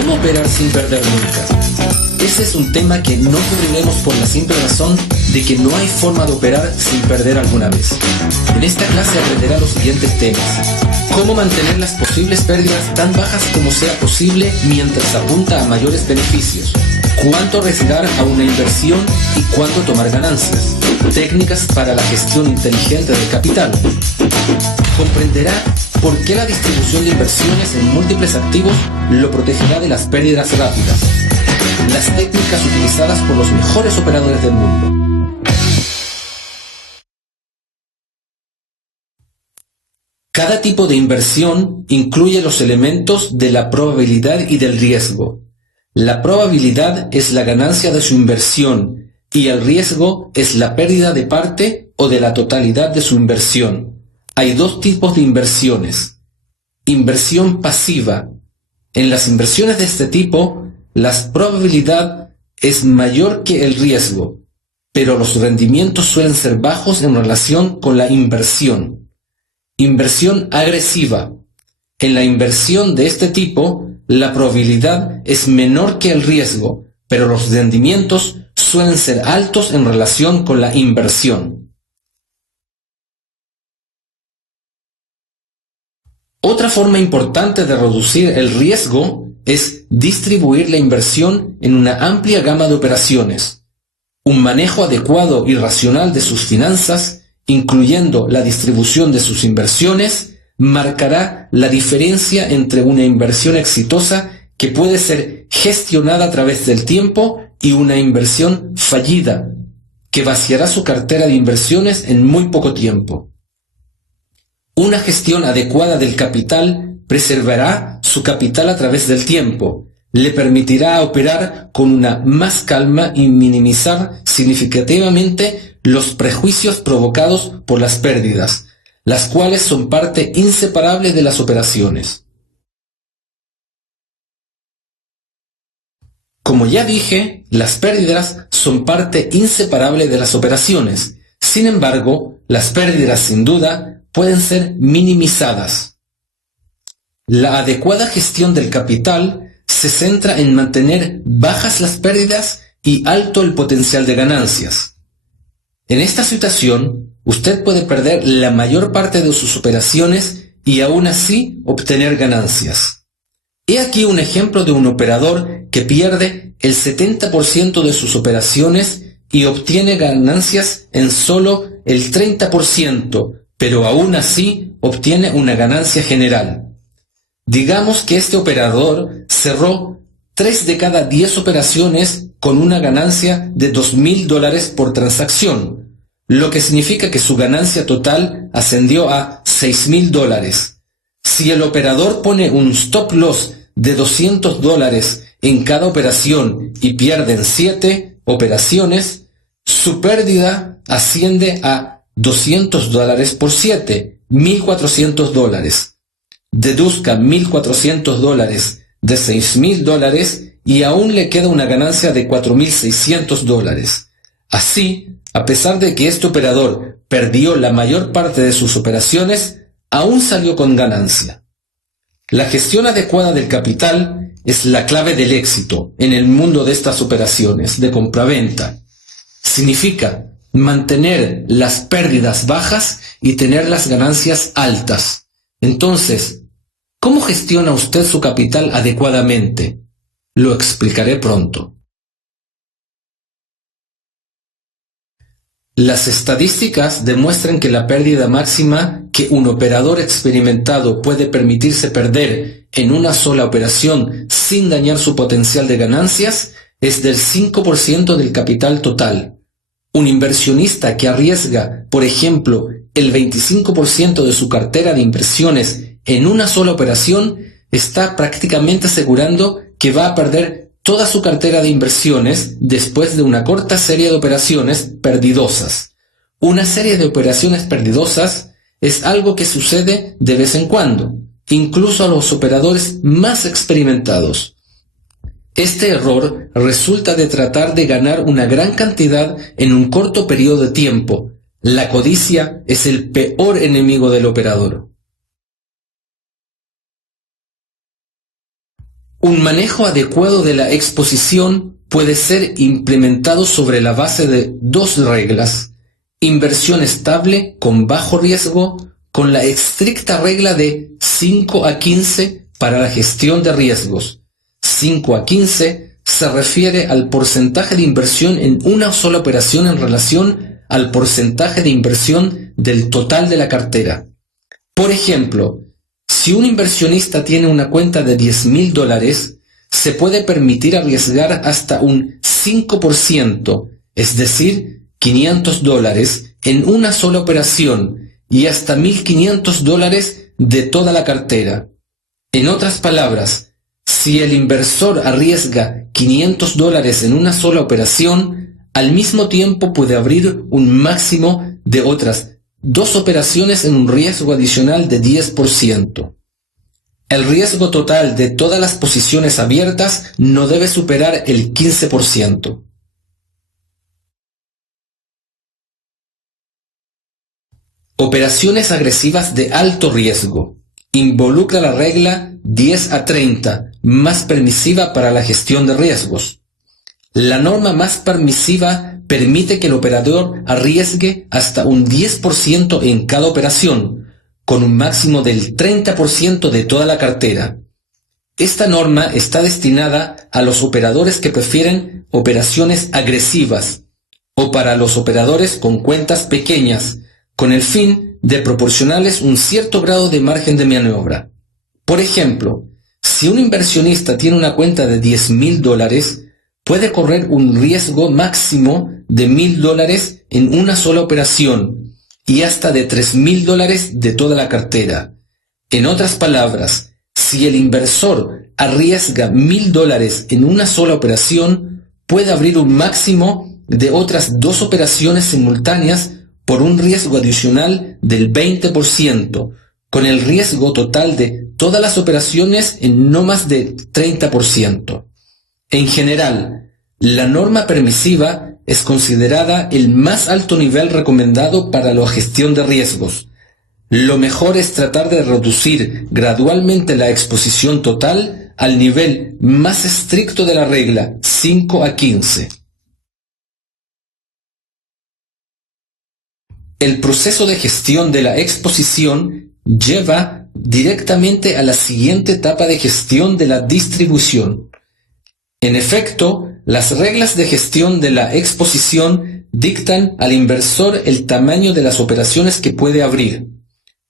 ¿Cómo operar sin perder nunca? Ese es un tema que no cubriremos por la simple razón de que no hay forma de operar sin perder alguna vez. En esta clase aprenderá los siguientes temas: cómo mantener las posibles pérdidas tan bajas como sea posible mientras apunta a mayores beneficios, cuánto arriesgar a una inversión y cuánto tomar ganancias, técnicas para la gestión inteligente del capital. Comprenderá por qué la distribución de inversiones en múltiples activos lo protegerá de las pérdidas rápidas, las técnicas utilizadas por los mejores operadores del mundo. Cada tipo de inversión incluye los elementos de la probabilidad y del riesgo. La probabilidad es la ganancia de su inversión y el riesgo es la pérdida de parte o de la totalidad de su inversión. Hay dos tipos de inversiones. Inversión pasiva. En las inversiones de este tipo, la probabilidad es mayor que el riesgo, pero los rendimientos suelen ser bajos en relación con la inversión. Inversión agresiva. En la inversión de este tipo, la probabilidad es menor que el riesgo, pero los rendimientos suelen ser altos en relación con la inversión. Otra forma importante de reducir el riesgo es distribuir la inversión en una amplia gama de operaciones. Un manejo adecuado y racional de sus finanzas, incluyendo la distribución de sus inversiones, marcará la diferencia entre una inversión exitosa que puede ser gestionada a través del tiempo y una inversión fallida, que vaciará su cartera de inversiones en muy poco tiempo. Una gestión adecuada del capital preservará su capital a través del tiempo, le permitirá operar con una más calma y minimizar significativamente los prejuicios provocados por las pérdidas, las cuales son parte inseparable de las operaciones. Como ya dije, las pérdidas son parte inseparable de las operaciones. Sin embargo, las pérdidas sin duda pueden ser minimizadas. La adecuada gestión del capital se centra en mantener bajas las pérdidas y alto el potencial de ganancias. En esta situación, usted puede perder la mayor parte de sus operaciones y aún así obtener ganancias. He aquí un ejemplo de un operador que pierde el 70% de sus operaciones y obtiene ganancias en solo el 30%, pero aún así obtiene una ganancia general. Digamos que este operador cerró 3 de cada 10 operaciones con una ganancia de $2,000 por transacción, lo que significa que su ganancia total ascendió a $6,000. Si el operador pone un stop loss de $200 en cada operación y pierden 7 operaciones, su pérdida asciende a $200 por 7, $1,400. Deduzca $1,400 de $6,000 y aún le queda una ganancia de $4,600. Así, a pesar de que este operador perdió la mayor parte de sus operaciones, aún salió con ganancia. La gestión adecuada del capital es la clave del éxito en el mundo de estas operaciones de compraventa. Significa mantener las pérdidas bajas y tener las ganancias altas. Entonces, ¿cómo gestiona usted su capital adecuadamente? Lo explicaré pronto. Las estadísticas demuestran que la pérdida máxima que un operador experimentado puede permitirse perder en una sola operación sin dañar su potencial de ganancias es del 5% del capital total. Un inversionista que arriesga, por ejemplo, el 25% de su cartera de inversiones en una sola operación está prácticamente asegurando que va a perder toda su cartera de inversiones después de una corta serie de operaciones perdidosas. Una serie de operaciones perdidosas es algo que sucede de vez en cuando, incluso a los operadores más experimentados. Este error resulta de tratar de ganar una gran cantidad en un corto periodo de tiempo. La codicia es el peor enemigo del operador. Un manejo adecuado de la exposición puede ser implementado sobre la base de dos reglas: inversión estable con bajo riesgo, con la estricta regla de 5-15 para la gestión de riesgos. 5-15 se refiere al porcentaje de inversión en una sola operación en relación al porcentaje de inversión del total de la cartera. Por ejemplo, si un inversionista tiene una cuenta de $10,000, se puede permitir arriesgar hasta un 5%, es decir, $500 en una sola operación y hasta $1,500 de toda la cartera. En otras palabras, si el inversor arriesga $500 en una sola operación, al mismo tiempo puede abrir un máximo de otras 2 operaciones en un riesgo adicional de 10%. El riesgo total de todas las posiciones abiertas no debe superar el 15%. Operaciones agresivas de alto riesgo. Involucra la regla 10-30, más permisiva para la gestión de riesgos. La norma más permisiva permite que el operador arriesgue hasta un 10% en cada operación, con un máximo del 30% de toda la cartera. Esta norma está destinada a los operadores que prefieren operaciones agresivas o para los operadores con cuentas pequeñas, con el fin de proporcionarles un cierto grado de margen de maniobra. Por ejemplo, si un inversionista tiene una cuenta de $10,000, puede correr un riesgo máximo de $1,000 en una sola operación y hasta de $3,000 de toda la cartera. En otras palabras, si el inversor arriesga $1,000 en una sola operación, puede abrir un máximo de otras 2 operaciones simultáneas por un riesgo adicional del 20%, con el riesgo total de todas las operaciones en no más de 30%. En general, la norma permisiva es considerada el más alto nivel recomendado para la gestión de riesgos. Lo mejor es tratar de reducir gradualmente la exposición total al nivel más estricto de la regla 5-15. El proceso de gestión de la exposición lleva directamente a la siguiente etapa de gestión de la distribución. En efecto, las reglas de gestión de la exposición dictan al inversor el tamaño de las operaciones que puede abrir.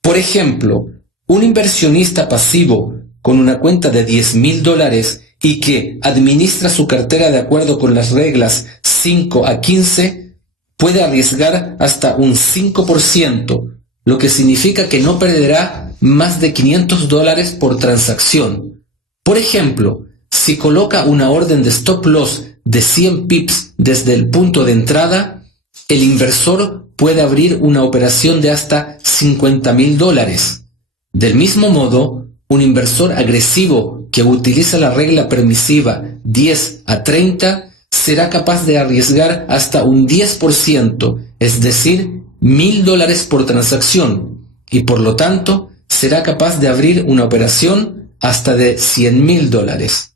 Por ejemplo, un inversionista pasivo con una cuenta de $10,000 y que administra su cartera de acuerdo con las reglas 5-15 puede arriesgar hasta un 5%, lo que significa que no perderá más de $500 por transacción. Por ejemplo, si coloca una orden de stop loss de 100 pips desde el punto de entrada, el inversor puede abrir una operación de hasta $50,000. Del mismo modo, un inversor agresivo que utiliza la regla permisiva 10-30 será capaz de arriesgar hasta un 10%, es decir, $1,000 por transacción, y por lo tanto será capaz de abrir una operación hasta de $100,000.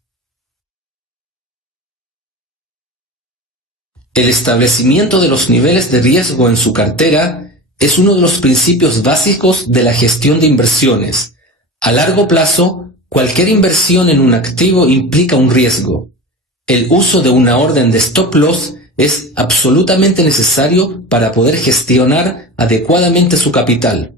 El establecimiento de los niveles de riesgo en su cartera es uno de los principios básicos de la gestión de inversiones. A largo plazo, cualquier inversión en un activo implica un riesgo. El uso de una orden de stop loss es absolutamente necesario para poder gestionar adecuadamente su capital.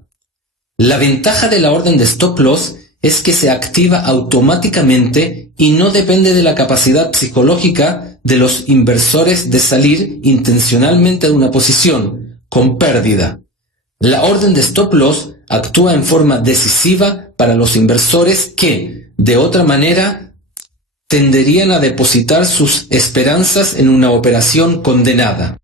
La ventaja de la orden de stop loss es que se activa automáticamente y no depende de la capacidad psicológica de los inversores de salir intencionalmente de una posición con pérdida. La orden de stop loss actúa en forma decisiva para los inversores que, de otra manera, tenderían a depositar sus esperanzas en una operación condenada.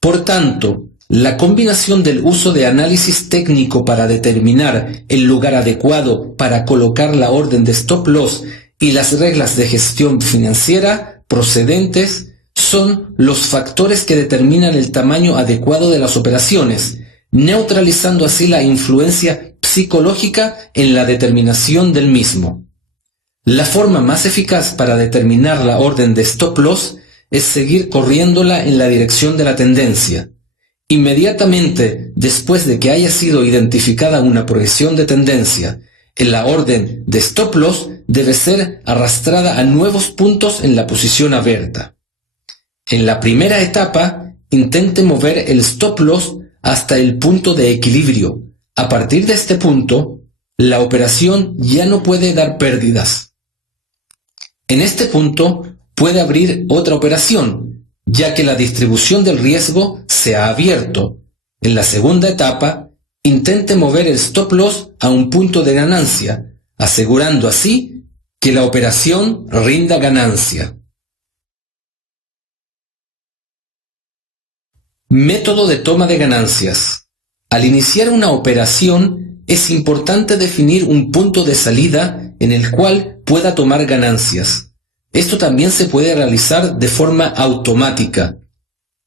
Por tanto, la combinación del uso de análisis técnico para determinar el lugar adecuado para colocar la orden de stop loss y las reglas de gestión financiera procedentes son los factores que determinan el tamaño adecuado de las operaciones, neutralizando así la influencia psicológica en la determinación del mismo. La forma más eficaz para determinar la orden de stop loss es seguir corriéndola en la dirección de la tendencia. Inmediatamente después de que haya sido identificada una progresión de tendencia, la orden de stop loss debe ser arrastrada a nuevos puntos en la posición abierta. En la primera etapa, intente mover el stop loss hasta el punto de equilibrio. A partir de este punto, la operación ya no puede dar pérdidas. En este punto, puede abrir otra operación, ya que la distribución del riesgo se ha abierto. En la segunda etapa, intente mover el stop loss a un punto de ganancia, asegurando así que la operación rinda ganancia. Método de toma de ganancias. Al iniciar una operación, es importante definir un punto de salida en el cual pueda tomar ganancias. Esto también se puede realizar de forma automática.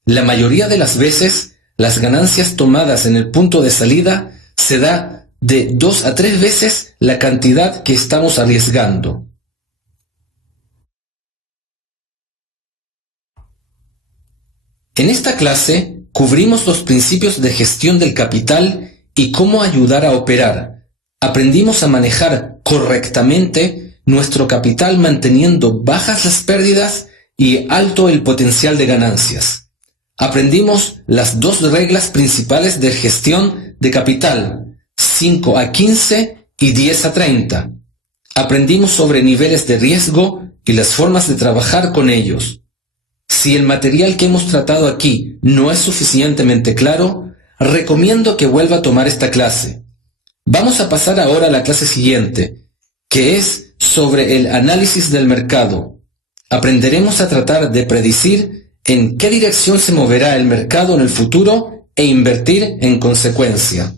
La mayoría de las veces, las ganancias tomadas en el punto de salida se da de 2 a 3 veces la cantidad que estamos arriesgando. En esta clase, cubrimos los principios de gestión del capital y cómo ayudar a operar. Aprendimos a manejar correctamente nuestro capital manteniendo bajas las pérdidas y alto el potencial de ganancias. Aprendimos las 2 reglas principales de gestión de capital, 5 a 15 y 10 a 30. Aprendimos sobre niveles de riesgo y las formas de trabajar con ellos. Si el material que hemos tratado aquí no es suficientemente claro, recomiendo que vuelva a tomar esta clase. Vamos a pasar ahora a la clase siguiente, que es sobre el análisis del mercado. Aprenderemos a tratar de predecir en qué dirección se moverá el mercado en el futuro e invertir en consecuencia.